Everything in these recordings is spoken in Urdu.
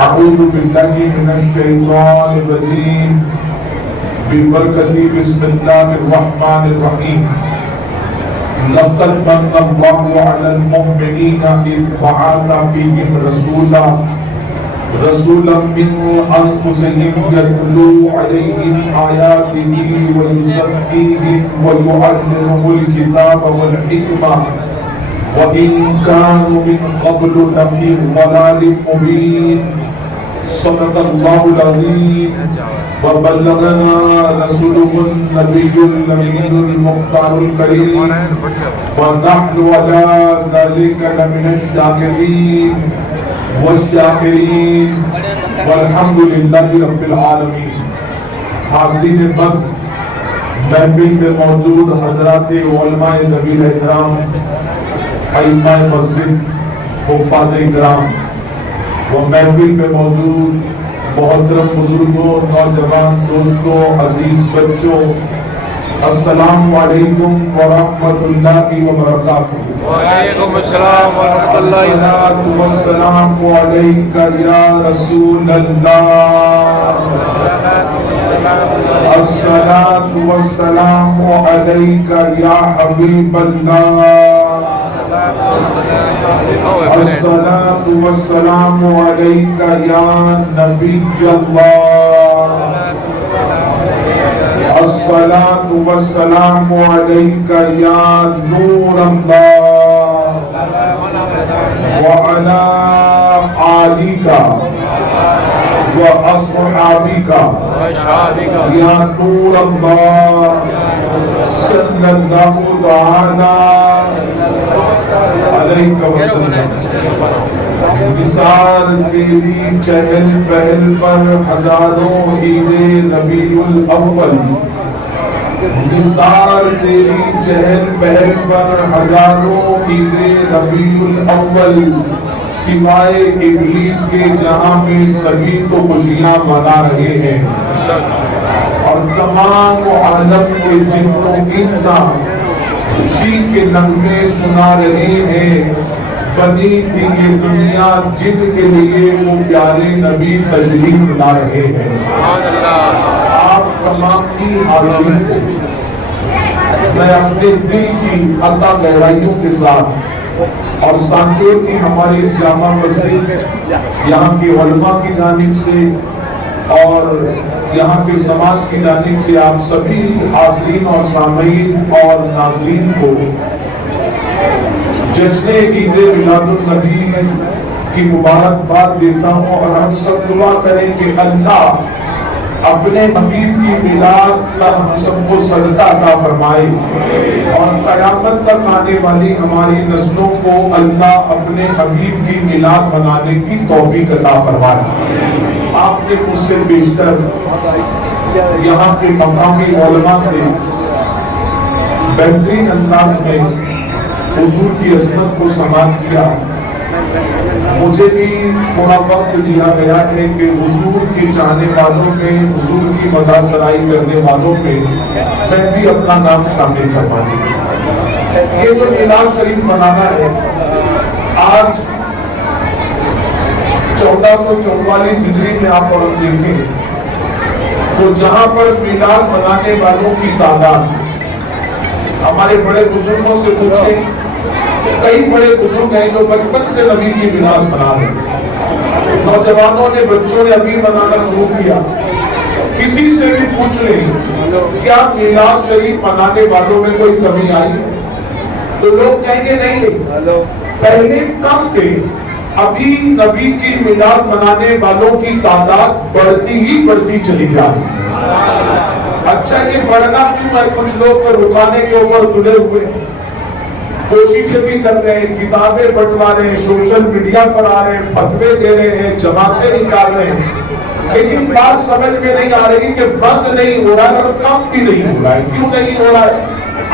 أعوذ بالله من الشيطان الرجيم ببركة بسم الله الرحمن الرحيم لقد من الله على المؤمنين إذ بعث فيهم رسولا من أنفسهم يتلو عليهم آياته ويزكيهم ويعلمهم الكتاب والحكمة وإن كانوا من قبل لفي ضلال مبين صدق الله العظيم وبلغنا رسوله النبي الأمين المختار الكريم ونحن على ذلك لمن الشاكرين والشاكرين والحمد لله رب العالمين. حاضرین بس محفل میں موجود حضرات علماء نبی احترام، ائمہ مسجد، حفاظ کرام و محفل میں موجود محترم بزرگوں، نوجوان دوستوں، عزیز بچوں، السلام علیکم ورحمۃ اللہ وبرکاتہ. وعلیکم السلام ورحمۃ اللہ. والسلام علیک یا رسول اللہ، الصلاۃ والسلام علیک یا حبیب اللہ، الصلاۃ والسلام علیک یا نبی اللہ، الصلاۃ والسلام علیک یا نور اللہ وعلی آلک واصحابک یا نور اللہ صلی اللہ تعالی علیہ وسلم. نثار تیری چہل پہل پر ہزاروں عید ربیع الاول، نثار تیری چہل پہل پر ہزاروں عید ربیع الاول، سوائے ابلیس کے جہاں میں سبھی تو خوشیاں منا رہے ہیں اور تمام عالم کے جن و انسان خوشی کے نغمے سنا رہے ہیں. بنی تھی یہ دنیا جن کے لیے وہ پیارے نبی تشریف لا رہے ہیں. آپ تمام کی حاضری کو میں اپنے دل کی عطا گہرائیوں کے ساتھ اور سانچور کی ہماری اس جامع مسجد، یہاں کی علماء کی جانب سے اور یہاں کے سماج کی جانب سے آپ سبھی حاضرین اور سامعین اور ناظرین کو جشن عید میلاد النبی کی مبارکباد دیتا ہوں. اور ہم سب دعا کریں کہ اللہ اپنے حبیب کی میلاد کا ہم سب کو صدقہ عطا فرمائے اور قیامت تک آنے والی ہماری نسلوں کو اللہ اپنے حبیب کی میلاد منانے کی توفیق عطا فرمائے. آپ نے مجھ سے بیشتر یہاں کے مقامی علماء سے بہترین انداز میں حضور کی عظمت کو سماعت کیا. مجھے بھی تھوڑا وقت دیا گیا ہے کہ حضور کے چاہنے والوں میں، حضور کی مدح سرائی کرنے والوں میں میں بھی اپنا نام شامل کروا دوں. یہ جو میلاد شریف منانا ہے، آج 1444 ہجری میں آپ اور دیکھیں تو جہاں پر میلاد منانے والوں کی تعداد، ہمارے بڑے بزرگوں سے پوچھیں، کئی بڑے بزرگ ہیں جو بچپن سے نبی کی میلاد منا رہے ہیں. نوجوانوں نے، بچوں نے ابھی منانا شروع کیا. کسی سے بھی پوچھ لیں کیا میلاد شریف منانے والوں میں کوئی کمی آئی تو لوگ کہیں گے نہیں، پہلے کم تھے، ابھی نبی کی میلاد منانے والوں کی تعداد بڑھتی ہی بڑھتی چلی جا رہی ہے. اچھا یہ بڑھنا کیوں ہے؟ کچھ لوگ تو رکانے کے اوپر تلے ہوئے کوششیں بھی کر رہے ہیں، کتابیں بٹوا رہے ہیں، سوشل میڈیا پر آ رہے ہیں، فتوے دے رہے ہیں، جماعتیں نکال رہے ہیں، لیکن بات سمجھ میں نہیں آ رہی کہ بند نہیں ہو رہا ہے اور کم بھی نہیں ہو رہا ہے. کیوں نہیں ہو رہا ہے؟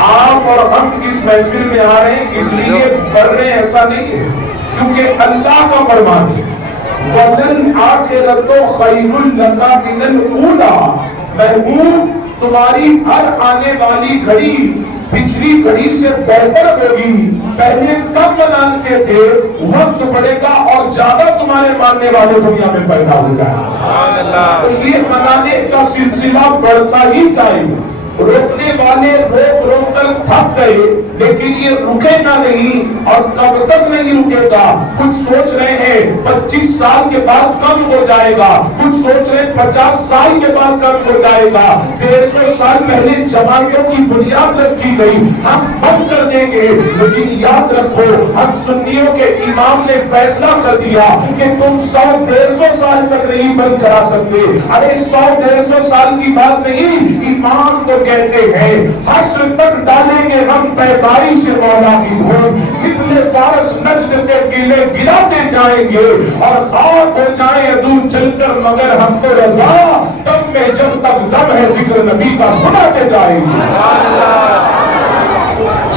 آپ اور ہم اس محفل میں آ رہے ہیں اس لیے بڑھ رہے ہیں ایسا نہیں ہے، کیونکہ اللہ کا فرمان ہے وَلَلْآخِرَةُ خَيْرٌ لَكَ مِنَ الْأُولَىٰ، محبوب تمہاری ہر آنے والی گھڑی پچھلی گھڑی سے بہتر ہوگی. پہلے کم مناتے تھے، وقت پڑے گا اور زیادہ تمہاری ہمارے ماننے والے دنیا میں پیدا ہو جائیں۔ سبحان اللہ۔ تو یہ منانے کا سلسلہ بڑھتا ہی جائے گا۔ روکنے والے روک روک کر تھک گئے، لیکن یہ رکے نہ نہیں، اور کب تک نہیں رکے گا؟ کچھ سوچ رہے ہیں 25 سال کے بعد کم ہو جائے گا، کچھ سوچ رہے ہیں 50 سال کے بعد کم ہو جائے گا۔ 150 سال پہلے جماعتوں کی بنیاد رکھی گئی، ہم بند کر دیں گے، لیکن یاد رکھو ہم سنیوں کے امام نے فیصلہ کر دیا کہ تم 100-150 سال تک نہیں بند کرا سکتے۔ ارے 100-150 سال کی بات نہیں، ایمان کو کہتے ہیں حشر تک ڈالیں گے ہم پیدائش مولا کی دھوم، مثل فارس نجد کے قلعے گراتے جائیں گے، اور خاک ہو جائیں دور چل کر مگر ہم تو رضا، دم میں جب تک دم ہے ذکر نبی کا سناتے جائیں گے۔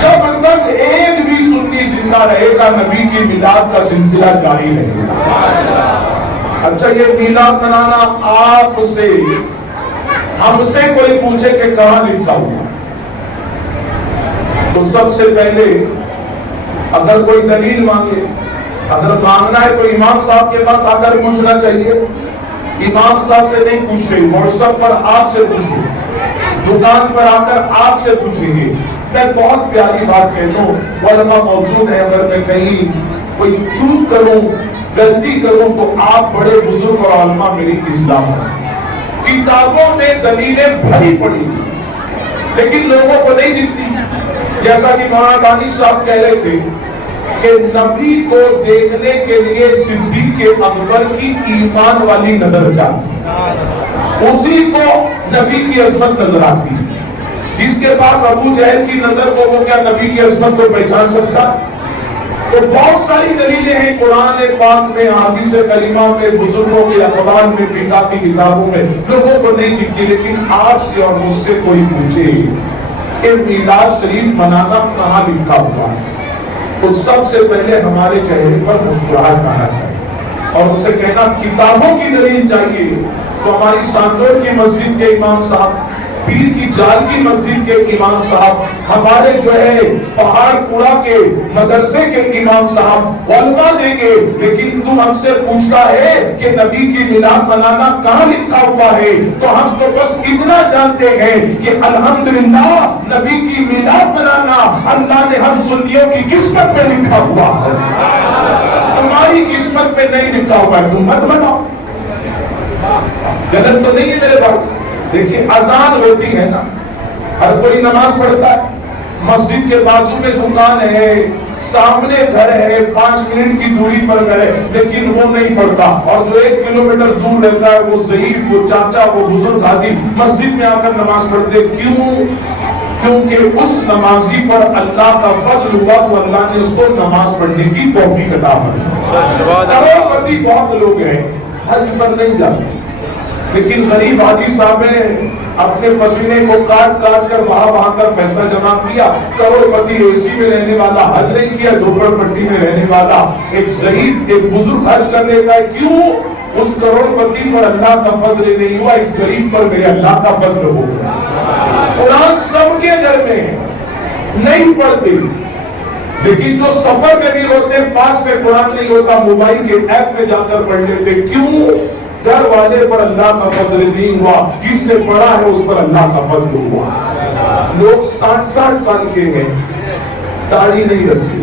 جب تک ایک بھی سنی زندہ رہے گا نبی کی میلاد کا سلسلہ جاری رہے گا۔ اچھا، یہ میلاد منانا آپ سے، ہم سے کوئی پوچھے کہ کہاں لکھا ہوا، تو سب سے پہلے اگر کوئی دلیل مانگے، اگر مانگنا ہے تو امام صاحب کے پاس آ کر پوچھنا چاہیے۔ امام صاحب سے نہیں پوچھتے، واٹس ایپ پر آپ سے پوچھیں، دکان پر آ کر آپ سے پوچھیں گے۔ میں بہت پیاری بات کہتا ہوں، علماء موجود ہیں، اگر میں کہیں کوئی چوک کروں، غلطی کروں تو آپ بڑے بزرگ اور علماء میری اصلاح کریں۔ کتابوں میں دلیلیں بھری پڑی، لیکن لوگوں کو نہیں دکھتی۔ جیسا کہ مولانا دانی صاحب کہہ رہے تھے کہ نبی کو دیکھنے کے لیے صدیق اکبر کی ایمان والی نظر چاہتی، اسی کو نبی کی عظمت نظر آتی۔ جس کے پاس ابو جہل کی نظر کو، وہ کیا نبی کی عظمت کو پہچان سکتا؟ تو بہت ساری دلیلیں ہیں قرآن پاک میں، حدیث کریمہ میں، بزرگوں کے اقوال میں، فقہ کی کتابوں میں، لوگوں کو نہیں دکھتی۔ لیکن آپ سے اور مجھ سے کوئی پوچھے کہ میلاد شریف منانا کہاں لکھا ہوا ہے، تو سب سے پہلے ہمارے چہرے پر مسکراہٹ آنا چاہیے، اور اسے کہنا کتابوں کی دلیل چاہیے۔ تو ہماری سانچور کی مسجد کے امام صاحب، پیر کی جال کی مسجد کے امام صاحب، ہمارے جو ہے پہاڑ پورا کے مدرسے کے امام صاحب علماء دیں گے، لیکن تم ہم سے پوچھتا ہے کہ نبی کی میلاد منانا کہاں لکھا ہوا ہے، تو ہم تو بس اتنا جانتے ہیں کہ الحمدللہ نبی کی میلاد منانا اللہ نے ہم سنیوں کی قسمت میں لکھا ہوا ہے، ہماری قسمت میں نہیں لکھا ہوا ہے۔ تم مت مناؤ، غلط تو نہیں ہے میرے بھائی۔ دیکھیں اذان ہوتی ہے نا، ہر کوئی نماز پڑھتا ہے، مسجد کے بازو میں دکان ہے، سامنے گھر ہے، 5 منٹ کی دوری پر گھر ہے، لیکن وہ نہیں پڑھتا، اور جو 1 کلومیٹر دور رہتا ہے وہ ضعیف، وہ چاچا، وہ بزرگ آدمی مسجد میں آ کر نماز پڑھتے۔ کیوں؟ کیونکہ اس نمازی پر اللہ کا فضل ہوا تو اللہ نے اس کو نماز پڑھنے کی توفیق عطا فرمائی۔ کروڑپتی بہت لوگ ہیں حج پر نہیں جاتے، لیکن غریب حاجی صاحب نے اپنے پسینے کو کاٹ کاٹ کر وہاں کر پیسہ جمع کیا۔ کروڑپتی اے سی میں رہنے والا حج نہیں کیا، جھوپڑ پٹی میں رہنے والا ایک ضعیف، ایک بزرگ حج کر لیتا ہے۔ کیوں؟ اس کروڑپتی پر اللہ کا فضل نہیں ہوا، اس غریب پر میرے اللہ کا فضل ہو گیا۔ قرآن سب کے گھر میں نہیں پڑھتے، لیکن جو سفر میں بھی ہوتے ہیں، پاس میں قرآن نہیں ہوتا، موبائل کے ایپ میں جا کر پڑھ لیتے۔ کیوں؟ گھر والے پر اللہ کا فضل نہیں ہوا، جس نے پڑھا ہے اس پر اللہ کا فضل ہوا۔ لوگ 60 سال کے ہیں، داڑھی نہیں رکھتے،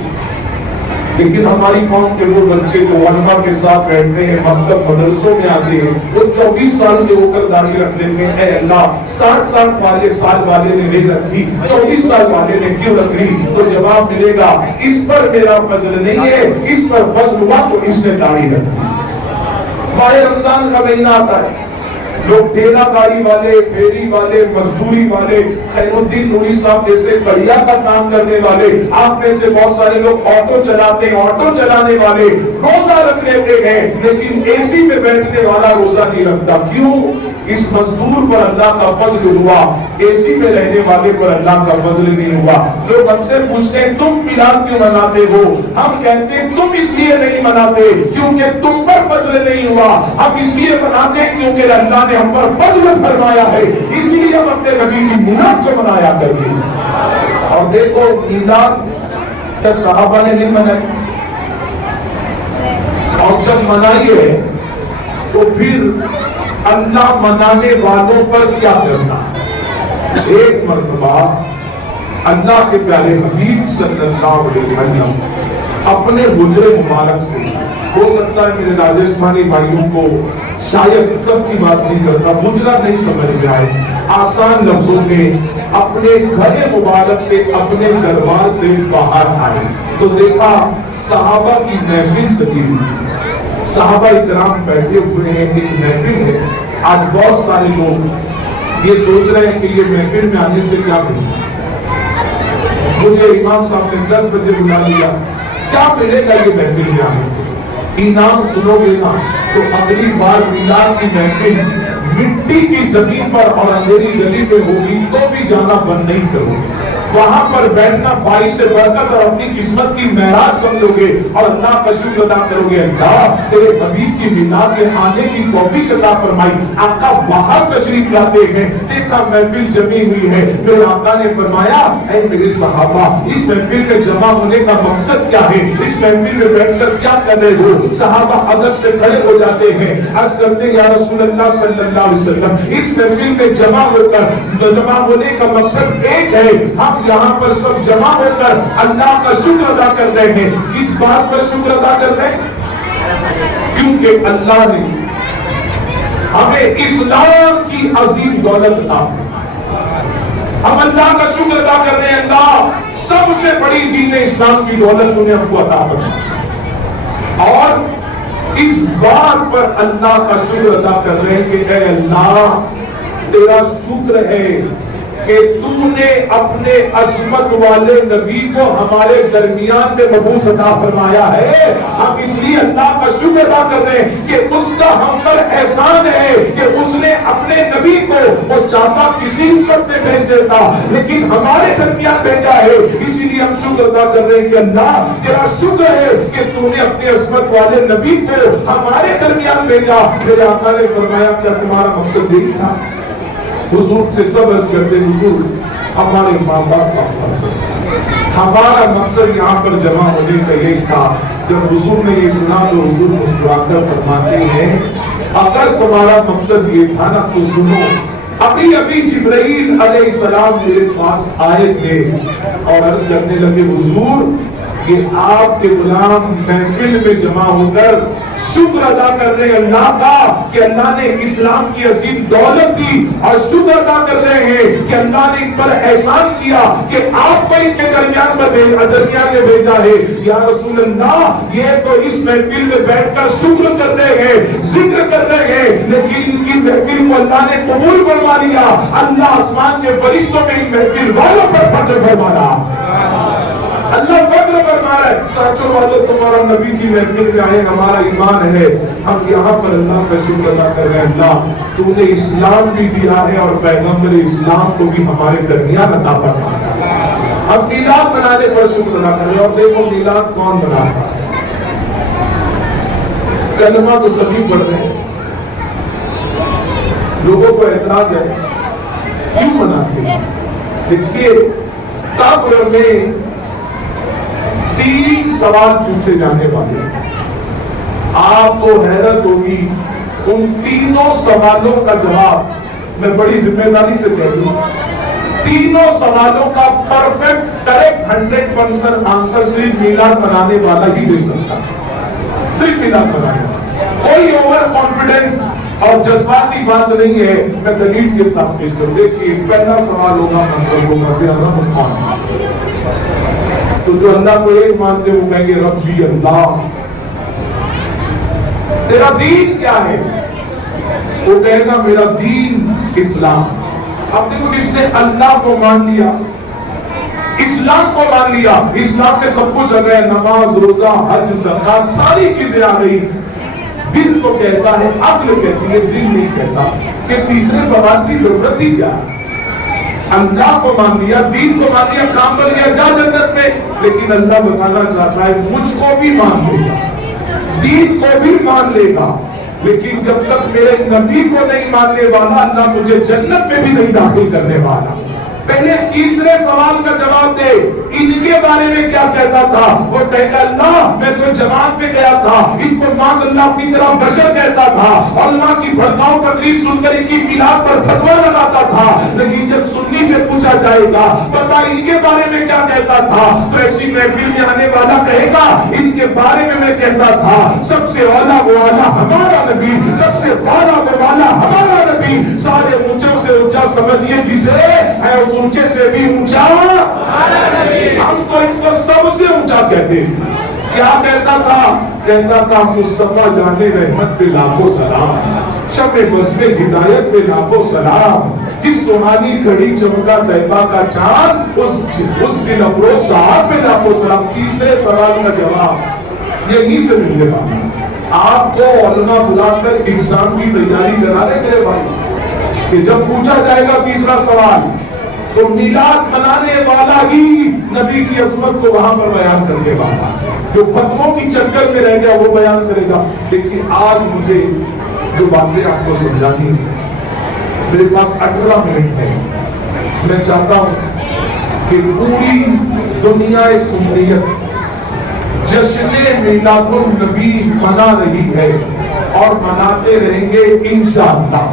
لیکن ہماری قوم کے وہ بچے جو علماء کے ساتھ رہتے ہیں، مکتب مدرسوں میں آتے ہیں، وہ 24 سال کے ہو کر داڑھی رکھ دیتے ہیں۔ اے اللہ، 60 سال والے نے نہیں رکھی، 24 سال والے نے کیوں رکھ لی؟ تو جواب ملے گا اس پر میرا فضل نہیں ہے، اس پر فضل ہوا تو اس نے داڑھی رکھی۔ ماہ رمضان کا مہینہ آتا ہے، لوگ ڈیلا گاڑی والے، پھیری والے، مزدوری والے، خیر الدین نوری صاحب جیسے کڑیا کا کام کرنے والے، آپ میں سے بہت سارے لوگ آٹو چلاتے ہیں، آٹو چلانے والے روزہ رکھ لیتے ہیں، لیکن اے سی میں بیٹھنے والا روزہ نہیں رکھتا۔ کیوں؟ اس مزدور پر اللہ کا فضل ہوا، اے سی میں رہنے والے پر اللہ کا فضل نہیں ہوا۔ لوگ ہم سے پوچھتے ہیں تم میلاد کیوں مناتے ہو؟ ہم کہتے ہیں تم اس لیے نہیں مناتے کیونکہ تم پر فضل نہیں ہوا، ہم اس لیے مناتے ہیں کیونکہ اللہ نے ہم پر فضل فرمایا ہے، اس لیے ہم اپنے نبی کی میلاد کو منایا کرتے ہیں۔ اور دیکھو میلاد کیا صحابہ نے نہیں منائی؟ اور جب منائی ہے تو پھر اللہ منانے والوں پر کیا کرنا؟ ایک مرتبہ اللہ کے پیارے حبیب صلی اللہ علیہ وسلم اپنے حجرے مبارک سے، ہو سکتا ہے میرے راجستھانی بھائیوں کو شاید سب کی بات نہیں کرتا، حجرہ نہیں سمجھ میں آئے، آسان لفظوں میں اپنے گھر مبارک سے، اپنے دربار سے باہر آئے تو دیکھا صحابہ کی محفل سجی ہوئی، صحابہ اکرام بیٹھے ہوئے ہیں، ایک محفل ہے۔ آج بہت سارے لوگ یہ سوچ رہے ہیں کہ یہ محفل میں آنے سے کیا ملے، مجھے امام صاحب نے 10 بجے بلا لیا، کیا ملے گا یہ محفل میں آنے سے؟ انعام سنو گے نا تو اگلی بار میلاد کی محفل مٹی کی زمین پر اور اندھیری گلی میں ہوگی تو بھی جانا بند نہیں کرو گے، وہاں پر بیٹھنا باعث سے برکت اور اپنی قسمت کی معراج سمجھو گے اور اللہ کا شکر ادا کرو گے، اللہ تیرے حبیب کی میلاد میں آنے کی توفیق عطا فرمائی۔ آقا باہر تشریف لاتے ہیں، دیکھا محفل جمی ہوئی ہے، میرے آقا نے فرمایا اے میرے صحابہ اس محفل میں جمع ہونے کا مقصد کیا ہے، اس محفل میں بیٹھ کر کیا کر رہے ہو؟ صحابہ ادب سے کھڑے ہو جاتے ہیں، عرض کرتے ہیں یا رسول اللہ صلی اللہ علیہ وسلم اس محفل میں جمع ہونے کا مقصد ایک ہے، ہم یہاں پر سب جمع ہو کر اللہ کا شکر ادا کر رہے ہیں۔ کس بات پر شکر ادا کر رہے ہیں؟ کیونکہ اللہ نے ہمیں اسلام کی عظیم دولت عطا فرمائی، ہم اللہ کا شکر ادا کر رہے ہیں، اللہ سب سے بڑی دین اسلام کی دولت انہیں ہم کو عطا فرمائی، اور اس بات پر اللہ کا شکر ادا کر رہے ہیں کہ اے اللہ تیرا شکر ہے کہ تو نے اپنے عظمت والے نبی کو ہمارے درمیان میں مبعوث عطا فرمایا ہے۔ ہم اس لیے اللہ کا شکر ادا کر رہے ہیں کہ اس کا ہم پر احسان ہے کہ اس نے اپنے نبی کو، وہ چاہتا کسی امت میں بھیج دیتا لیکن ہمارے درمیان بھیجا ہے، اسی لیے ہم شکر ادا کر رہے ہیں کہ اللہ تیرا شکر ہے کہ تو نے اپنے عظمت والے نبی کو ہمارے درمیان بھیجا۔ میرے آقا نے فرمایا کیا تمہارا مقصد یہی تھا؟ حضور سے سب عرض کرتے حضور ہمارے ماں باپ کا ہمارا مقصد یہاں پر جمع ہونے کا یہی تھا۔ جب حضور نے یہ سنا تو حضور مسکرا کر فرماتے ہیں اگر تمہارا مقصد یہ تھا نا تو سنو، ابھی جبرائیل علیہ السلام میرے پاس آئے تھے اور عرض کرنے لگے حضور کہ آپ کے غلام محفل میں جمع ہو کر شکر ادا کر رہے ہیں اللہ کا کہ اللہ نے اسلام کی عظیم دولت دی، اور شکر ادا کر رہے ہیں کہ اللہ نے ان پر احسان کیا کہ آپ کو ان کے درمیان میں بھیجا ہے۔ یا رسول اللہ یہ تو اس محفل میں بیٹھ کر شکر کر رہے ہیں، ذکر کر رہے ہیں، لیکن ان کی محفل کو اللہ نے قبول فرما لیا، اللہ آسمان کے فرشتوں میں ان محفل والوں پر فضل فرمایا، اللہ فضل فرما رہا ہے۔ ساتھیوں والوں تمہارا نبی کی محفل میں آئے ہمارا ایمان ہے، ہم یہاں پر اللہ کا شکر ادا کر رہے ہیں، اللہ تو نے اسلام بھی دیا ہے اور پیغمبر اسلام کو بھی ہمارے درمیان عطا فرمایا۔ اب میلاد منانے پر شکر ادا کر رہے ہیں، اور دیکھو میلاد کون مناتا ہے؟ کلمہ تو سبھی پڑھ رہے ہیں، لوگوں کو اعتراض ہے کیوں مناتے ہیں؟ دیکھیے قبر میں 3 سوال پوچھے جانے والے ہیں، آپ کو حیرت ہوگی ان تینوں سوالوں کا جواب میں بڑی ذمہ داری سے کہہ دوں، تینوں سوالوں کا پرفیکٹ کریکٹ 100% آنسر صرف میلاد منانے والا ہی دے سکتا، صرف میلاد منانے والا، کوئی اوور کانفیڈنس اور جذباتی بات نہیں ہے۔ میں دلیل کے ساتھ پیش کروں، دیکھیے پہلا سوال ہوگا رب کون؟ تو جو اللہ کو ایک مانتے وہ کہیں گے ربی اللہ، تیرا دین کیا ہے؟ وہ کہے گا میرا دین اسلام۔ اب دیکھو جس نے اللہ کو مان لیا، اسلام کو مان لیا، اسلام میں سب کچھ آ گیا، نماز روزہ حج زکات ساری چیزیں آ گئی، دل تو کہتا ہے، عقل کہتی ہے، دل نہیں کہتا کہ تیسرے سوال کی ضرورت ہی کیا؟ اللہ کو مان لیا، دین کو مان لیا، کام کر لیا، جا جنت میں، لیکن اللہ بتانا چاہتا ہے مجھ کو بھی مان لے گا، دین کو بھی مان لے گا، لیکن جب تک میرے نبی کو نہیں ماننے والا اللہ مجھے جنت میں بھی نہیں داخل کرنے والا۔ پہلے تیسرے سوال کا جواب دے، ان کے بارے میں کیا کہتا تھا؟ وہ کہتا اللہ میں تو جماعت میں گیا تھا، ان کو معاذ اللہ اپنی طرح بشر کہتا تھا، علماء کی بھڑکاؤ تقریر سن کر ان کی میلاد پر فتویٰ لگاتا تھا، لیکن جب سنی سے پوچھا جائے گا بتا ان کے بارے میں کیا کہتا تھا، تو ایسی محفل میں آنے والا کہے گا ان کے بارے میں کہتا تھا سب سے اعلیٰ وہ اعلیٰ ہمارا نبی، سب سے بالا وہ بالا ہمارا نبی، سارے اونچوں سے اونچا سمجھیے جسے ہے اس اونچے سے بھی اونچا ہم تو ان کو سب سے اونچا کہتے ہیں۔ کیا کہتا تھا؟ کہتا تھا مصطفیٰ جانے رحمت پہ لاکھوں سلام، شب بزم ہدایت پہ لاکھوں سلام، جس سونالی گھڑی چمکا طیبہ کا چاند اس دل افروز صاحب پہ لاکھوں سلام۔ تیسرے سوال کا جواب یہی سے ملنے والا۔ آپ کو علماء بلا کر ایگزام کی تیاری کرا رہے میرے بھائی کہ جب پوچھا جائے گا تیسرا سوال تو میلاد منانے والا ہی نبی کی عظمت کو وہاں پر بیان کرنے والا، جو فتووں کی چکر میں رہ گیا وہ بیان کرے گا۔ لیکن آج مجھے جو باتیں آپ کو سمجھانی ہے، میرے پاس 18 منٹ ہے، میں چاہتا ہوں کہ پوری دنیا سنیت جشن میلاد النبی منا رہی ہے اور مناتے رہیں گے انشاءاللہ،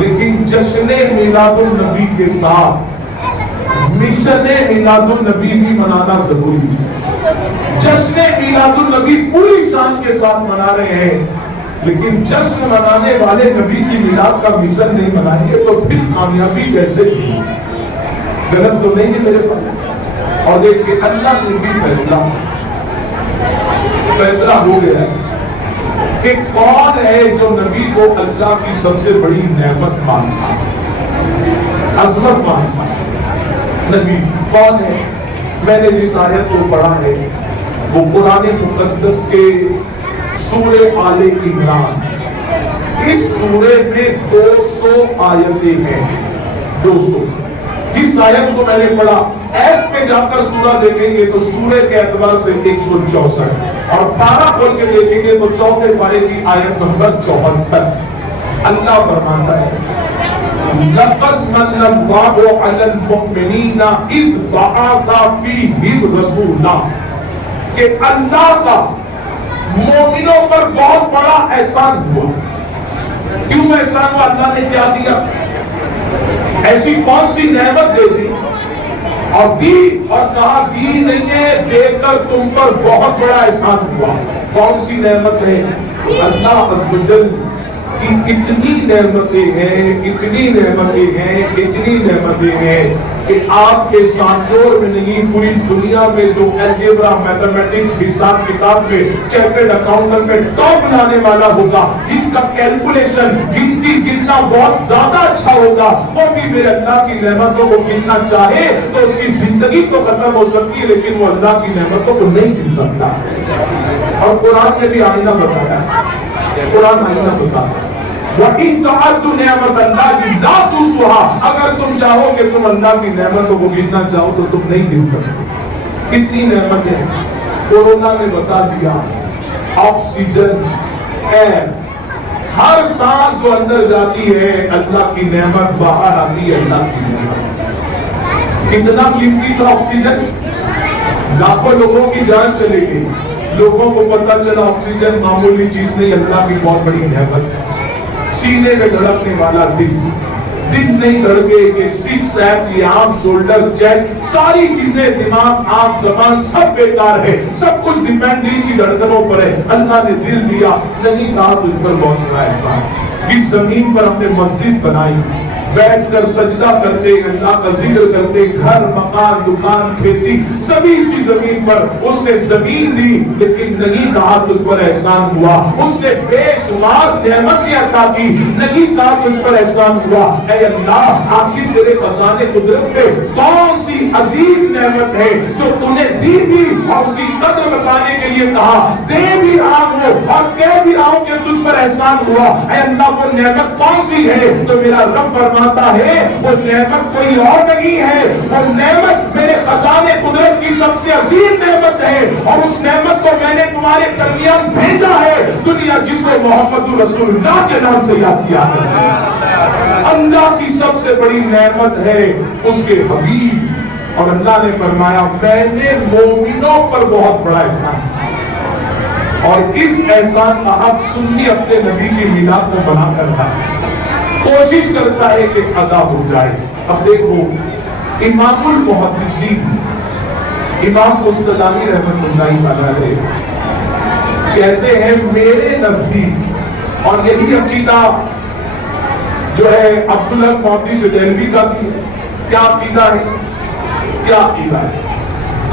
لیکن جشن میلاد النبی کے ساتھ مشن میلاد النبی بھی منانا ضروری ہے۔ جشن میلاد النبی پوری شان کے ساتھ منا رہے ہیں، لیکن جشن منانے والے نبی کی میلاد کا مشن نہیں منائیں گے تو پھر کامیابی کیسے کی؟ غلط تو نہیں ہے میرے پاس؟ اور دیکھیے اللہ نے بھی فیصلہ ہو گیا ہے کہ کون ہے جو نبی کو اللہ کی سب سے بڑی نعمت مانتا، عظمت مانتا۔ نبی کون ہے؟ میں نے جس آیت کو پڑھا ہے وہ قرآن مقدس کے سورہ آل عمران، اس سورہ میں 200 آیتیں ہیں، 200۔ جس آیت کو میں نے پڑھا ایپ میں جا کر سورہ دیکھیں گے تو سورہ کے اعتبار سے 164، اور پارہ کھول کے دیکھیں گے تو چوتھے پارے کی آیت نمبر 74۔ اللہ فرماتا ہے لَقَدْ مَنَّ اللَّهُ عَلَى الْمُؤْمِنِينَ إِذْ بَعَثَ فِيهِمْ رَسُولًا، کہ اللہ کا مومنوں پر بہت بڑا احسان ہوا۔ کیوں احسان ہوا؟ اللہ نے کیا دیا؟ ایسی کون سی نعمت دے دی اور دی اور کہا دی نہیں ہے، دے کر تم پر بہت بڑا احسان ہوا۔ کون سی نعمت ہے؟ اللہ عز و جل کی اتنی نعمتیں ہیں، اتنی نعمتیں ہیں، اتنی نعمتیں ہیں کہ آپ کے سانچور میں نہیں، پوری دنیا میں جو الجبرا، میتھمیٹکس، حساب کتاب میں چارٹرڈ اکاؤنٹنٹ میں ٹاپ لانے والا ہوگا، جس کا کیلکولیشن گنتی گننا بہت زیادہ اچھا ہوگا، وہ بھی میرے اللہ کی نعمتوں کو گننا چاہے تو اس کی زندگی تو ختم ہو سکتی ہے، لیکن وہ اللہ کی نعمتوں کو نہیں گن سکتا۔ اور قرآن نے بھی آئینہ بتایا، قرآن آئینہ بتایا وَإِن تَعَدُّ نِعْمَةَ اللَّهِ لَا تُحْصُوهَا، اگر تم چاہو کہ تم اللہ کی نعمتوں کو گننا چاہو تو تم نہیں گن سکتے۔ کتنی نعمتیں ہیں، کورونا نے بتا دیا، آکسیجن، ایئر، ہر سانس جو اندر جاتی ہے اللہ کی نعمت، باہر آتی ہے اللہ کی نعمت۔ کتنا قیمتی تھا آکسیجن، لاکھوں لوگوں کی جان چلے گئی، لوگوں کو پتہ چلا آکسیجن معمولی چیز نہیں، اللہ کی بہت بڑی نعمت ہے۔ سینے میں دھڑکنے والا دل نہیں دھڑکے کہ 6 ایپ، آنکھ، شولڈر، چیسٹ، ساری چیزیں، دماغ، آنکھ، زبان سب بیکار ہے، سب کچھ ڈیپینڈ دل کی دھڑکنوں پر ہے۔ اللہ نے دل دیا، نہیں کہا تجھ پر بہت بڑا احسان۔ اس زمین پر ہم نے مسجد بنائی، بیٹھ کر سجدہ کرتے، اللہ کا ذکر کرتے، گھر، مکان، دکان، کھیتی، سبھی اسی زمین پر اس نے زمین دی، لیکن نہیں کہا تجھ پر احسان ہوا۔ اس نے بے شمار نعمتیں عطا کی، نہیں کہا تجھ پر احسان ہوا۔ اے اللہ، آخر تیرے خزانے قدرت پہ کون سی عظیم نعمت ہے جو تو نے دی بھی اور اس کی قدر بتانے کے لیے کہا دے بھی رہا ہوں اور کہہ بھی رہا ہوں کہ تجھ پر احسان ہوا۔ اے اللہ، وہ نعمت کون سی ہے؟ تو میرا رب فرماتا ہے وہ نعمت کوئی اور نہیں ہے، وہ نعمت میرے خزانے قدرت کی سب سے عظیم نعمت ہے، اور اس نعمت کو میں نے تمہارے درمیان بھیجا ہے۔ دنیا جس کو کو محمد رسول اللہ کے نام سے یاد کیا کرتے ہیں۔ اللہ کی سب سے بڑی نعمت ہے اس کے حبیب، اور اللہ نے فرمایا میں نے مومنوں پر بہت بڑا احسان کیا، اور اس احسان کا حق سنی اپنے نبی کی میلاد کو بنا کر تھا، کوشش کرتا ہے کہ ادا ہو جائے۔ اب دیکھو امام المحدثین امام مستدانی رحمۃ اللہ علیہ کہتے ہیں میرے نزدیک، اور یہی عقیدہ جو ہے عبداللہ محدث دہلوی کا بھی کیا عقیدہ ہے؟ کیا عقیدہ ہے؟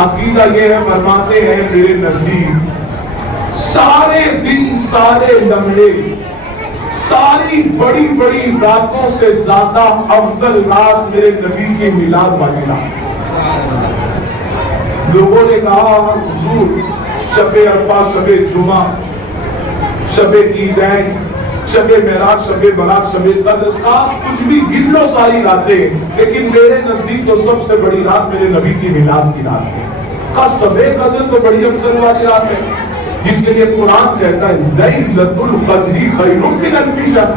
عقیدہ یہ ہے، فرماتے ہیں میرے نزدیک سارے دن، سارے لمحے، ساری بڑی بڑی راتوں سے زیادہ افضل رات میرے نبی کی میلاد والی رات۔ لوگوں نے کہا حضور شب عرفہ، شب جمعہ، شب عیدین، شب معراج، شب برات، شب قدر، آپ کچھ بھی گن لو ساری راتیں، لیکن میرے نزدیک تو سب سے بڑی رات میرے نبی کی میلاد کی رات ہے۔ کا شب قدر تو بڑی افضل والی رات ہے، جس کے لیے قرآن کہتا ہے لیلۃ القدر خیر من الف شہر،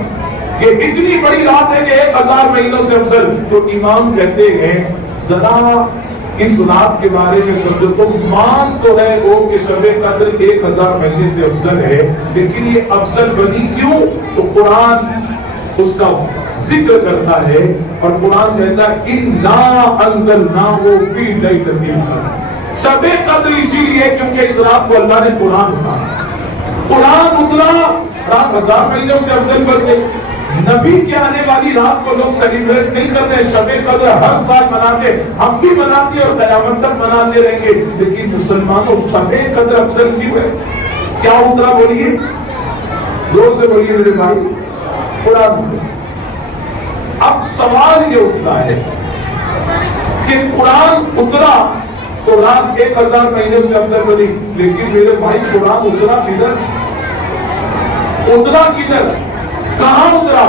یہ اتنی بڑی رات ہے کہ 1000 مہینوں سے افضل۔ تو امام کہتے ہیں ذرا اس رات کے بارے میں سمجھو، تم مان تو رہے ہو کہ شب قدر 1000 مہینے سے افضل ہے، لیکن یہ افضل بنی کیوں؟ تو قرآن اس کا ذکر کرتا ہے، اور قرآن کہتا ہے اِنَّا أَنزَلْنَاهُ فِي لَيْلَةِ الْقَدْرِ۔ شب قدر اسی لیے کیونکہ اس رات کو اللہ نے قرآن اترا، رات 1000 مہینوں سے افضل کر دے۔ نبی کے آنے والی رات کو لوگ سیلیبریٹ نہیں کرتے، شب قدر ہر سال مناتے، ہم بھی مناتے اور قیامت تک مناتے رہیں گے، لیکن مسلمانوں شب قدر افضل کیوں ہے؟ کیا اترا؟ بولیے، زور سے بولیے میرے بھائی، قرآن۔ اب سوال یہ اٹھتا ہے کہ قرآن اترا تو رات 1000 مہینے سے افضل بنی، لیکن میرے بھائی قرآن اترا کدھر؟ اترا کدھر؟ کہاں اترا؟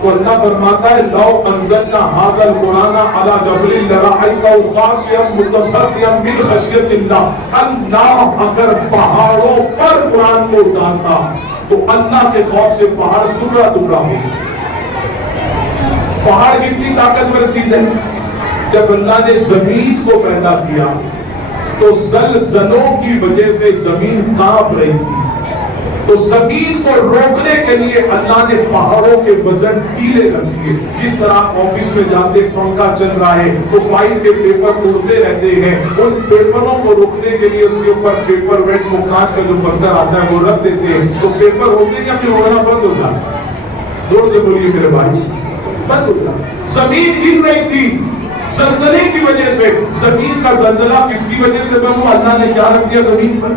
تو اللہ فرماتا ہے لو انزلنا ھذا القرآن علی جبل لرأیتہ خاشعا متصدعا من خشیۃ اللہ، اللہ اگر پہاڑوں پر قرآن کو اتارتا تو اللہ کے خوف سے پہاڑ ٹکڑا ٹکڑا ہو گیا۔ پہاڑ کتنی طاقتور چیز ہے؟ جب اللہ نے زمین کو پیدا کیا تو زلزلوں کی وجہ سے زمین کانپ رہی تھی، تو زمین کو روکنے کے لیے اللہ نے پہاڑوں کے وزن ڈھیلے کر دیے۔ جس طرح آفس میں جاتے پنکھا چل رہا ہے تو فائل کے پیپر ٹوٹتے رہتے ہیں، ان پیپروں کو روکنے کے لیے اس کے اوپر پیپر ویٹ کو کانچ کا جو برتن آتا ہے وہ رکھ دیتے ہیں، تو پیپر ہوتے ہیں یا پھر ہونا بند ہو جاتا ہے؟ زور سے بولیے میرے بھائی، بند ہو جاتا۔ زمین ہل رہی تھی زلزلے کی وجہ سے۔ زمین کا زلزلہ کس کی وجہ سے بنا؟ اللہ نے کیا رکھ دیا زمین پر؟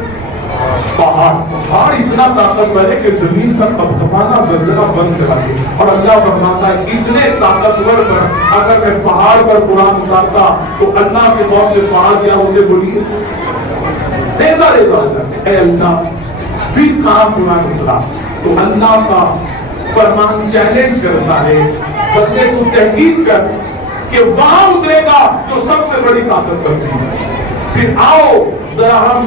پہاڑ اتنا طاقتور ہے کہ زمین کا تپتپانا زلزلہ بند کرا دے۔ اور اللہ فرماتا ہے اتنے طاقتور پر اگر میں پہاڑ پر قرآن اتارتا تو اللہ کے خوف سے پہاڑ کیا ہوتے؟ بولیے، ریزہ ریزہ ہو جاتے۔ اے اللہ پھر کہاں قرآن اترا؟ تو اللہ کا فرمان چیلنج کرتا ہے بندے کو تحقیق کر کہ وہاں اترے گا جو سب سے بڑی طاقتور چیز ہے۔ پھر آؤ ذرا ہم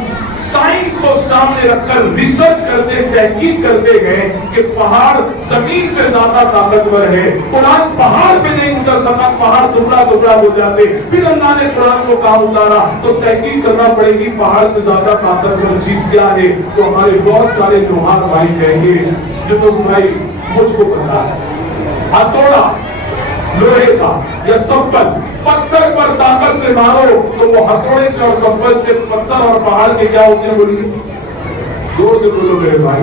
سائنس کو سامنے رکھ کر ریسرچ کرتے تحقیق کرتے گئے کہ پہاڑ زمین سے زیادہ طاقتور ہے، قرآن پہاڑ پہ نہیں اتر سکا، پہاڑ ٹکڑا ٹکڑا ہو جاتے۔ پھر اللہ نے قرآن کو کہاں اتارا؟ تو تحقیق کرنا پڑے گی پہاڑ سے زیادہ طاقتور چیز کیا ہے؟ تو ہمارے بہت سارے لوہار بھائی کہیں گے جو تو بھائی مجھ کو پتا ہے، ہتھوڑا لوہے کا یا سپل، پتھر پر طاقت سے مارو تو وہ ہتھوڑے سے اور سپل سے پتھر اور پہاڑ کے کیا ہوتے ہیں؟ بولیے، زور سے بولو میرے بھائی،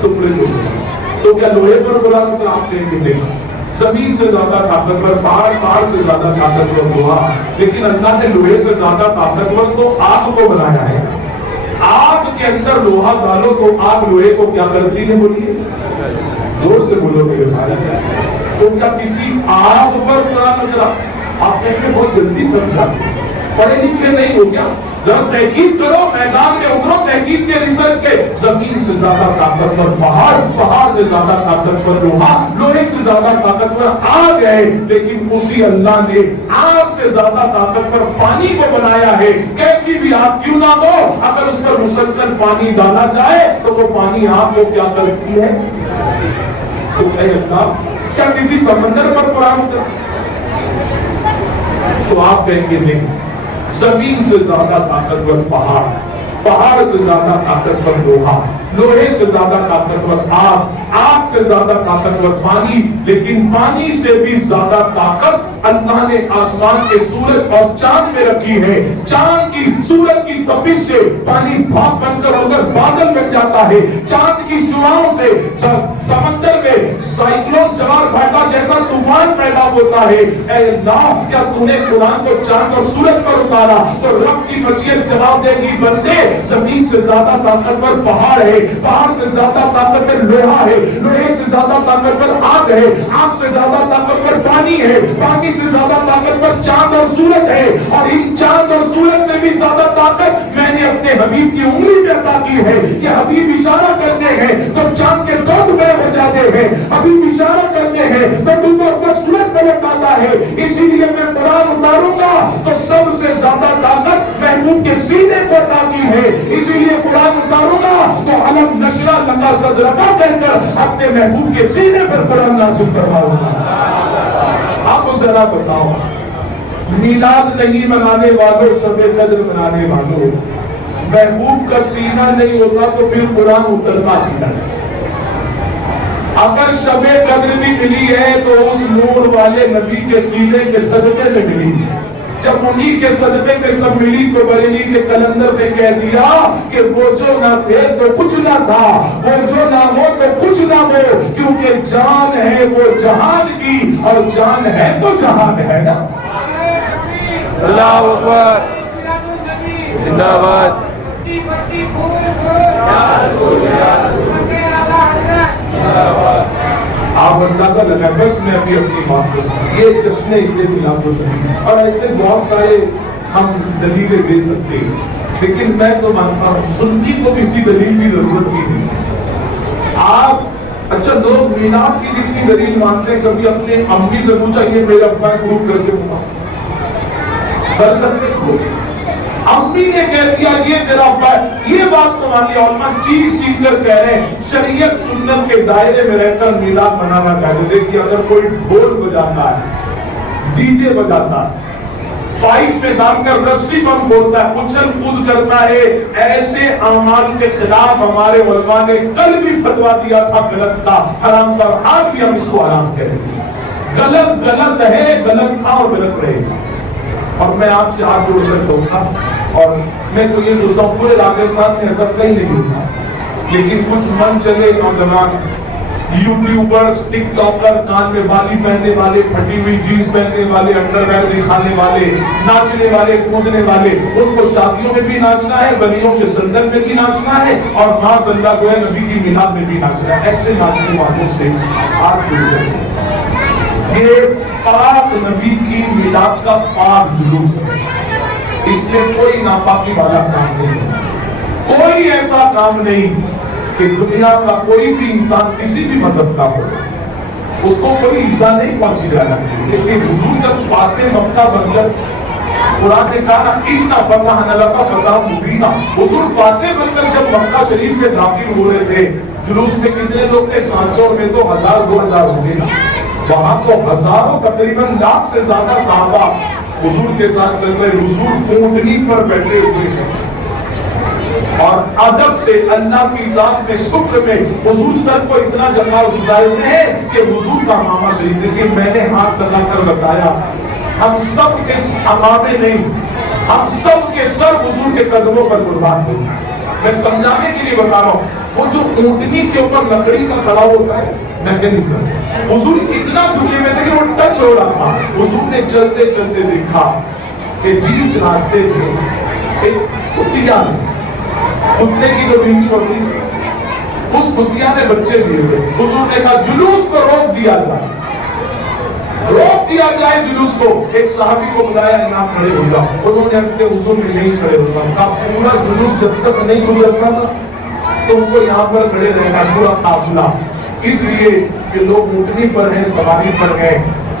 ٹکڑے ٹکڑے۔ تو کیا لوہے پر قرآن اترا؟ آپ نے نہیں دیکھا۔ زمین سے زیادہ طاقتور پہاڑ، پہاڑ سے زیادہ طاقتور لوہا، لیکن اللہ نے لوہے سے زیادہ طاقتور تو آگ کو بنایا ہے۔ آگ کے اندر لوہا ڈالو تو آگ لوہے کو کیا کرتی ہے؟ بولیے، زور سے بولو میرے بھائی۔ تو کیا کسی آگ پر قرآن اترا؟ آپ کہیں گے بہت جلدی تک جاتے، پڑھے لکھے نہیں ہو کیا؟ ذرا تحقیق کرو، میدان میں اترو، تحقیق کے ریسرچ کے۔ زمین سے زیادہ طاقتور پہاڑ، پہاڑ سے زیادہ طاقتور لوہا، لوہے سے زیادہ طاقتور آگ ہے، لیکن اسی اللہ نے آگ سے سے زیادہ طاقتور پانی کو بنایا ہے. کیسی بھی آگ کیوں نہ ہو, اگر اس پر مسلسل پانی ڈالا جائے تو وہ پانی آگ کو کیا کرتی ہے؟ تو اے اللہ, کیا کسی سمندر پر قرآن اترا؟ تو آپ کہیں گے نہیں, زمین سے زیادہ طاقتور پہاڑ, پہاڑ سے زیادہ طاقتور لوہا, لوہے سے زیادہ طاقتور آگ, آگ سے زیادہ طاقتور پانی, لیکن پانی سے بھی زیادہ طاقت اللہ نے آسمان کے سورج اور چاند میں رکھی ہے. چاند کی سورج کی تپش سے پانی بھاپ بن کر اگر بادل بن جاتا ہے, چاند کی شعاؤں سے سمندر میں سائیکلون جوار بھاٹا جیسا طوفان پیدا ہوتا ہے. اے اللہ, کیا تو نے قرآن کو چاند اور سورج پر اتارا تو رب کی مشیت جواب دے گی, بندے زمین سے زیادہ طاقتور پہاڑ ہے, پہاڑ سے زیادہ طاقتور لوہا ہے, لوہے سے زیادہ طاقتور آگ ہے, آگ سے زیادہ طاقتور پانی ہے, پانی سے زیادہ طاقتور چاند اور سورج ہے, اور ان چاند اور سورج سے بھی زیادہ طاقت میں نے اپنے حبیب کی انگلی میں عطا کی ہے کہ حبیب اشارہ کرتے ہیں تو چاند کے دو ٹکڑے ہو جاتے ہیں, حبیب اشارہ کرتے ہیں تو تم کو اپنا سورج پلٹ آتا ہے. اسی لیے میں قرآن اتاروں گا تو سب سے زیادہ طاقت محبوب کے سینے کو عطا کی ہے. اسی لیے قرآن اتاروں گا تو علم نشرہ لکا صدرکا کہہ کر اپنے محبوب کے سینے پر قرآن نازل کرواؤں گا. آپ کو ذرا بتاؤ, میلاد نہیں منانے والوں, شب قدر منانے والوں, محبوب کا سینہ نہیں ہوتا تو پھر قرآن اترنا ہی نہیں. اگر شب قدر بھی ملی ہے تو اس نور والے نبی کے سینے کے صدقے میں ملی ہے. جب انہی کے صدقے میں سب ملی تو بریلی کے کلندر نے کہہ دیا کہ وہ جو نہ تھے تو کچھ نہ تھا, وہ جو نہ ہو تو کچھ نہ ہو, کیونکہ جان ہے وہ جہان کی اور جان ہے تو جہان ہے نا. اللہ اکبر, زندہ باد. آپ اندازہ لگائیں, بس میں ابھی اپنی بات کو سمجھ, یہ جشن عید میلاد النبی اور ایسے بہت سارے ہم دلیلیں دے سکتے ہیں, لیکن میں تو مانتا ہوں سنی کو کسی دلیل کی ضرورت ہی نہیں. آپ اچھا لوگ میلاد کی جتنی دلیل مانتے ہیں, کبھی اپنے امی سے پوچھا یہ میرا ابا پروف کر کے کر سکتے ہو؟ امی نے کہہ دیا یہ تیرا ابا ہے, یہ بات تو مان لیا. علماء چیخ چیخ کر کہہ رہے ہیں شریعت سنت کے دائرے میں رہ کر میلاد منانا چاہیے. دیکھیے اگر کوئی ڈھول بجاتا ہے, ڈی جے بجاتا ہے, پائپ میں ڈال کر رسی بم بولتا ہے, اچھل کود کرتا ہے, ایسے اعمال کے خلاف ہمارے علماء نے کل بھی فتوا دیا تھا غلط کا, حرام کا. آج بھی ہم اس کو حرام کہہ رہے ہیں. غلط غلط ہے, غلط تھا اور غلط رہے گا. اور میں آپ سے ہاتھ جوڑ کر کہوں گا, اور میں تو یہ سوچتا ہوں پورے راجستھان میں ایسا کہیں نہیں ہوتا, لیکن کچھ من چلے نوجوان یوٹیوبرز, ٹک ٹاکر, کان میں بالی پہننے والے, پھٹی ہوئی جینس پہننے والے, انڈر ویئر دکھانے والے, ناچنے والے, کودنے والے, ان کو شادیوں میں بھی ناچنا ہے, بلیوں کے سندن میں بھی ناچنا ہے, اور معاذ اللہ کو ہے نبی کی میلاد میں بھی ناچنا ہے. ایسے ناچنے والوں سے آپ دور رہے. یہ پاک نبی کی میلاد کا پاک جلوس ہے, اس میں کوئی ناپاکی والا کام نہیں ہے. کوئی ایسا کام نہیں کہ دنیا کا کوئی بھی انسان کسی بھی مذہب کا ہو اس کو کوئی ایزا نہیں پہنچی جانا چاہیے. لیکن حضور جب فاتح مکہ بن کر, قرآن نے کہا نا اتنا فتح لکا فتح مبینہ, حضور فاتح بن کر جب مکہ شریف میں داخل ہو رہے تھے, جلوس میں کتنے لوگ تھے؟ سانچوں میں تو 1000-2000 ہوں گے نا. وہاں تو ہزاروں, تقریباً لاکھ سے زیادہ صحابہ حضور کے ساتھ چل رہے. حضور اونٹنی پر بیٹھے ہوئے ہیں اور ادب سے اللہ کی ذات میں شکر میں حضور سر کو اتنا جگہ جھکائے ہیں کہ حضور کا ماما شریف. لیکن میں نے ہاتھ لگا کر بتایا ہم سب کے امامے نہیں, ہم سب کے سر حضور کے قدموں پر قربان ہوتے ہیں. میں سمجھانے کے لیے بتا رہا ہوں, وہ جو اونٹنی کے اوپر لکڑی کا کھڑا ہوتا ہے, میں کہہ نہیں سکتا, حضور اتنا جھکے ہوئے تھے کہ وہ ٹچ ہو رہا تھا. حضور نے چلتے چلتے دیکھا کہ بیچ راستے پہ ایک کتیا نے, کتے کی جو بیوی ہوتی اس کتیا نے بچے دیے ہوئے. حضور نے کہا جلوس کو روک دیا جائے, روک دیا جائے جلوس کو. ایک صحابی کو بلایا, یہاں کھڑے ہو جاؤ. انہوں نے اس کے حضور میں نہیں کھڑے ہوتا, کہا پورا جلوس جب تک نہیں گزرتا تھا تم کو یہاں پر کھڑے رہنا, پورا قافلہ. اس لیے کہ لوگ اونٹنی پر ہیں, سواری پر ہیں,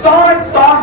60-60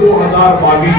2022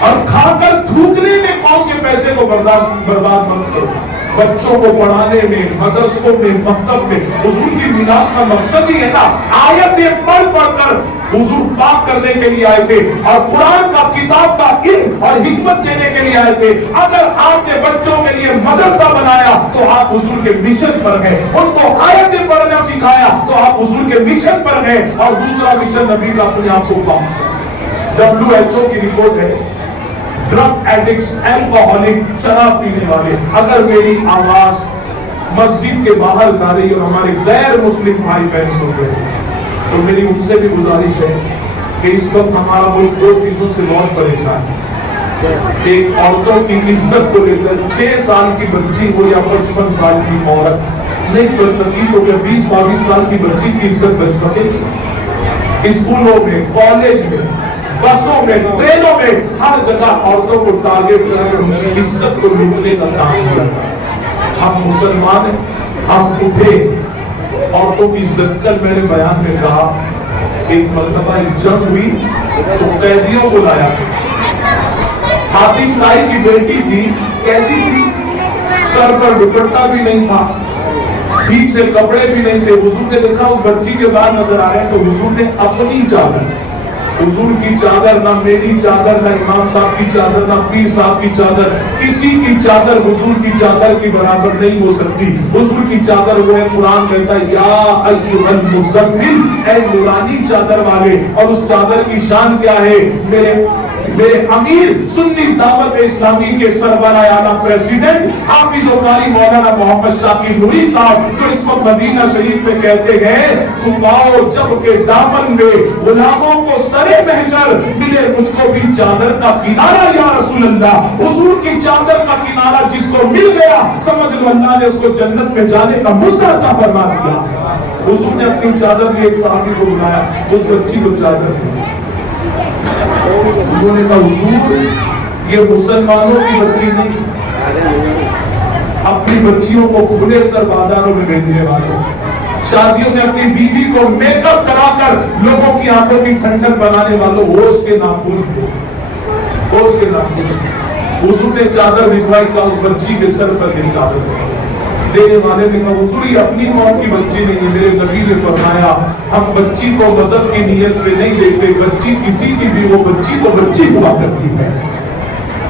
اور کھا کر تھوکنے میں قوم کے پیسے کو برباد مت کرو. بچوں کو پڑھانے میں، مدرسوں میں، مکتب میں حضور کی میلاد کا مقصد ہی ہے نا. آیتیں پڑھ پڑھ کر حضور پاک کرنے کے لیے آئے تھے اور قرآن کا کتاب کا علم اور حکمت دینے کے لیے آئے تھے. اگر آپ نے بچوں کے لیے مدرسہ بنایا تو آپ حضور کے مشن پر گئے. ان کو آیتیں پڑھنا سکھایا تو آپ حضور کے مشن پر گئے. اور دوسرا مشن نبی کا اپنے آپ کو کام. WHO کی رپورٹ ہے ڈرگ ایڈکٹس، الکوہولک، شراب پینے والے، اگر میری آواز مسجد کے باہر جا رہی اور ہمارے غیر مسلم بھائی بہن سن رہے تو میری ان سے بھی گزارش ہے کہ اس وقت ہمارا ملک دو چیزوں سے بہت پریشان ہے. ایک عورتوں کی عزت کو لے کر 6 سال کی بچی ہو یا 55 سال کی عورت نہیں کر سکی تو کہ 20-22 سال کی بچی کی عزت بچ سکے. اسکولوں میں، کالج میں، بسوں میں، ٹرینوں میں، ہر جگہ عورتوں کو ٹارگیٹ کر کے ان کی عزت کو لوٹنے کا کام کرتا ہے. ہم مسلمان ہیں، ہم اٹھے. عورتوں کی عزت کل میں نے بیان میں کہا ایک مرتبہ ایک جنگ ہوئی تو قیدیوں کو لایا. حاتم طائی کی بیٹی تھی، قیدی تھی، سر پر دوپٹہ بھی نہیں تھا، ٹھیک سے کپڑے بھی نہیں تھے. حضور نے دیکھا اس بچی کے بعد نظر آ رہے ہیں تو حضور نے اپنی چادر، حضور کی چادر، نہ میری چادر، نہ امام صاحب کی چادر، نہ پیر صاحب کی چادر، کسی کی چادر حضور کی چادر کی برابر نہیں ہو سکتی. حضور کی چادر وہ ہے، قرآن کہتا ہے یا ایھا المزمل، اے نورانی چادر والے. اور اس چادر کی شان کیا ہے؟ میرے امیر سنی دعوت اسلامی کے سربراہ اعلیٰ پریزیڈنٹ حافظ و قاری مولانا محمد شاکر نوری صاحب جو اس وقت مدینہ شریف میں کہتے ہیں چھپاؤ جب کے دامن میں غلاموں کو سرے محجر ملے مجھ کو بھی چادر کا کنارہ یا رسول اللہ. حضور کی چادر کا کنارہ جس کو مل گیا سمجھ لو اللہ نے اس کو جنت میں جانے کا موقع عطا فرما دیا. حضور نے اپنی چادر بھی ایک صحابی کو بلایا، اس بچی کو چادر دی. انہوں نے کہا حضور یہ مسلمانوں کی بچی نہیں، اپنی بچیوں کو کھلے سر بازاروں میں بھیجنے والوں، شادیوں میں اپنی بیوی کو میک اپ کرا کر لوگوں کی آنکھوں کی ٹھنڈک بنانے والوں، ہوش کے ناخن تھے، ہوش کے ناخن. حضور نے چادر دکھوائی کا اس بچی کے سر پر یہ چادر دینے والے نے کہا حضور یہ اپنی قوم کی بچی نہیں ہے. میرے نبی نے فرمایا ہم بچی کو مذہب کی نیت سے نہیں دیکھتے، بچی کسی کی بھی وہ بچی تو بچی ہوا کرتی ہے.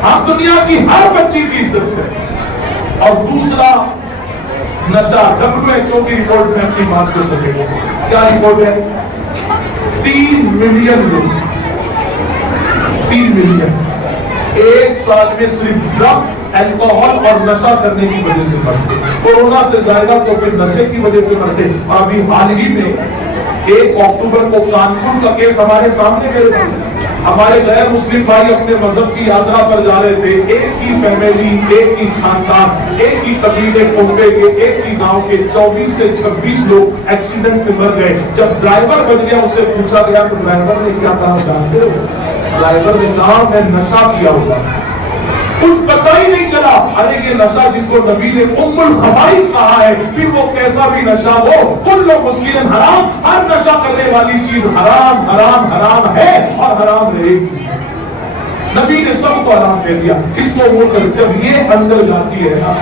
ہم دنیا کی ہر بچی کی عزت ہے. اور دوسرا نشہ، WHO کی رپورٹ میں اپنی بات کر سکے کیا رپورٹ ہے؟ 3 ملین لوگ، 3 ملین ایک سال میں صرف ڈرگس، الکوہول اور نشہ کرنے کی وجہ سے مرتے. کورونا سے زیادہ تو پھر نشے کی وجہ سے مرتے. ابھی حال ہی میں 1 اکتوبر کو کانپور کا کیس ہمارے سامنے میرے تھے. ہمارے غیر مسلم بھائی اپنے مذہب کی یاترا پر جا رہے تھے. ایک ہی فیملی، ایک ہی خاندان، ایک ہی قبیلے کنبے کے، ایک ہی گاؤں کے 24 سے 26 لوگ ایکسیڈنٹ میں مر گئے. جب ڈرائیور بچ گیا اس سے پوچھا گیا تو ڈرائیور نے کیا کہا جانتے ہو؟ ڈرائیور نے کہا میں نشہ کیا ہوگا، کچھ پتہ ہی نہیں چلا. ارے یہ نشہ جس کو نبی نے ام الخبائث کہا ہے، پھر وہ کیسا بھی نشہ ہو، کل مسکرن حرام، ہر نشہ کرنے والی چیز حرام حرام حرام ہے اور حرام رہے گی. نبی نے سب کو حرام کہہ دیا. اس کو وہ کر جب یہ اندر جاتی ہے نا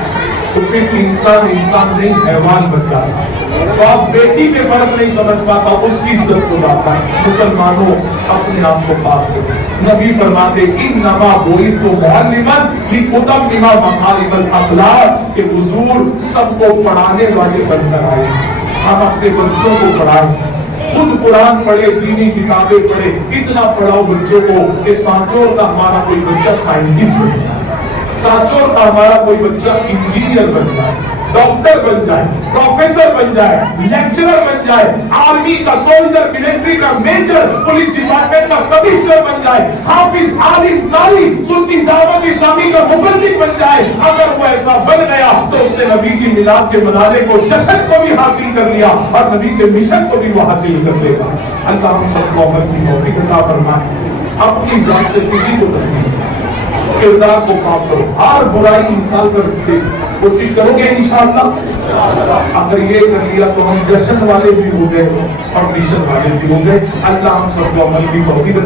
تو پھر انسان نہیں حیوان بن جاتا. تو آپ بیٹی کے فرق نہیں سمجھ پاتا، اس کی عزت کو لاتا ہے. مسلمانوں اپنے آپ کو پاک کرو. نبی فرماتے انما بعثت معلما لاتمم مکارم الاخلاق کہ حضور سب کو پڑھانے والے بن کر آئے. ہم اپنے بچوں کو پڑھائیں، خود قرآن پڑھے، دینی کتابیں پڑھے. اتنا پڑھاؤ بچوں کو کہ سانچور کا ہمارا کوئی بچہ سائنٹسٹ بن جائے، سانچور کا ہمارا کوئی بچہ انجینئر بن جائے، ڈاکٹر بن جائے، پروفیسر بن جائے، لیکچرر بن جائے، آرمی کا سولجر، ملٹری کا میجر، پولیس ڈپارٹمنٹ کا کمشنر بن جائے، حافظ، عالم، قاری، سنی دعوت اسلامی کا مبلغ بن جائے. اگر وہ ایسا بن گیا تو اس نے نبی کی میلاد کے منانے کو، جشن کو بھی حاصل کر لیا اور نبی کے مشن کو بھی وہ حاصل کر لے گا. اللہ ہم سب کو عمل کی توفیق عطا فرمائے. اپنی ذات سے کسی کو نہیں، کردار کو کام کرو، ہر برائی نکال کر کوشش کرو گے انشاءاللہ. اگر یہ کر لیا تو ہم جشن والے بھی ہو گئے اور مشن والے بھی ہو گئے. اللہ ہم سب کو عمل کی توفیق